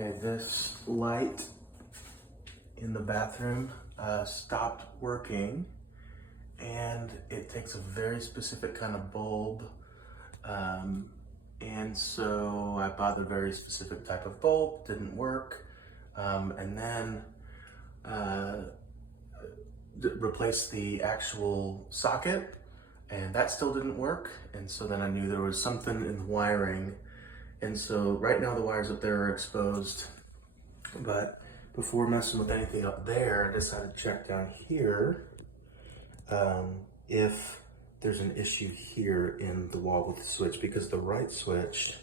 Okay, this light in the bathroom stopped working, and it takes a very specific kind of bulb. And so I bought a very specific type of bulb, didn't work. And then replaced the actual socket, and that still didn't work. And so then I knew there was something in the wiring. And so right now the wires up there are exposed, but before messing with anything up there, I decided to check down here if there's an issue here in the wall with the switch, because the right switch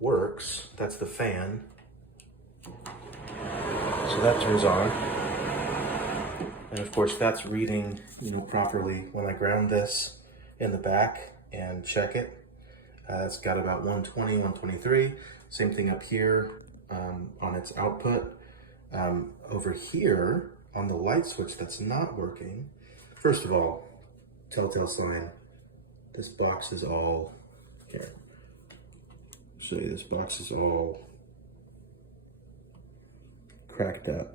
works. That's the fan. So that turns on. And of course that's reading, properly when I ground this in the back and check it. It's got about 120, 123. Same thing up here on its output. Over here on the light switch that's not working, first of all, telltale sign, this box is all, here, show you, this box is all cracked up.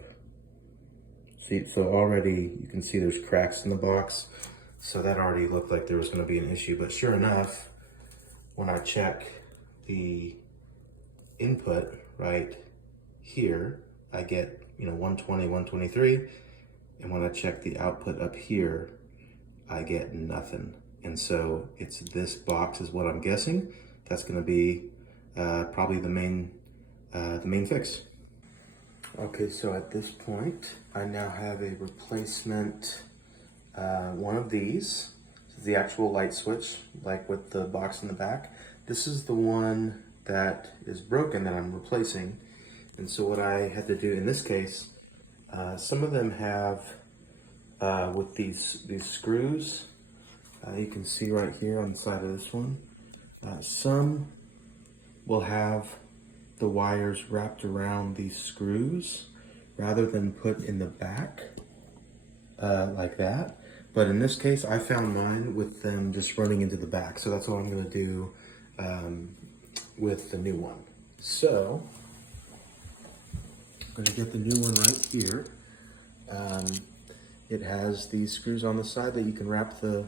See, so already you can see there's cracks in the box. So that already looked like there was going to be an issue, but sure enough, when I check the input right here, I get 120, 123, and when I check the output up here, I get nothing. And so it's this box is what I'm guessing. That's going to be probably the main fix. Okay, so at this point, I now have a replacement one of these. This is the actual light switch, like with the box in the back. This is the one that is broken that I'm replacing. And so what I had to do in this case, some of them have with these screws, you can see right here on the side of this one, some will have the wires wrapped around these screws rather than put in the back like that. But in this case, I found mine with them just running into the back. So that's what I'm gonna do with the new one. So I'm gonna get the new one right here. It has these screws on the side that you can wrap the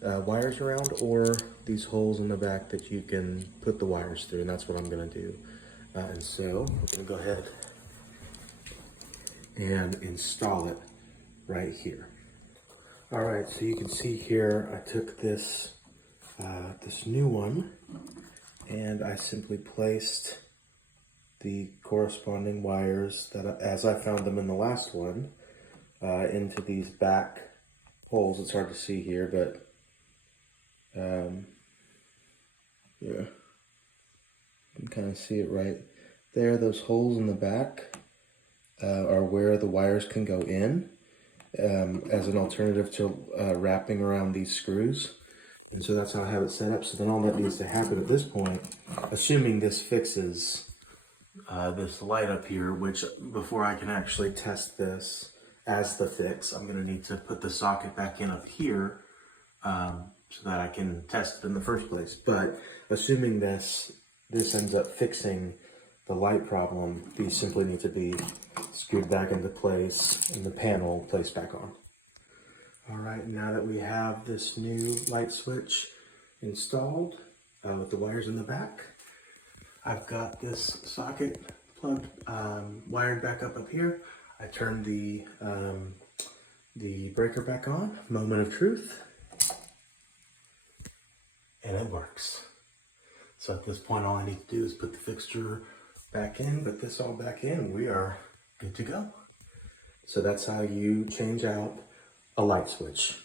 wires around, or these holes in the back that you can put the wires through, and that's what I'm gonna do. And so I'm gonna go ahead and install it right here. All right, so you can see here, I took this this new one, and I simply placed the corresponding wires that, as I found them in the last one, into these back holes. It's hard to see here, but yeah, you can kind of see it right there. Those holes in the back are where the wires can go in as an alternative to wrapping around these screws. And so that's how I have it set up. So then all that needs to happen at this point, assuming this fixes this light up here, which before I can actually test this as the fix, I'm gonna need to put the socket back in up here so that I can test it in the first place. But assuming this ends up fixing the light problem, these simply need to be screwed back into place and the panel placed back on. All right, now that we have this new light switch installed with the wires in the back, I've got this socket plugged, wired back up here. I turned the breaker back on, moment of truth, and it works. So at this point, all I need to do is put the fixture back in, put this all back in, we are good to go. So that's how you change out a light switch.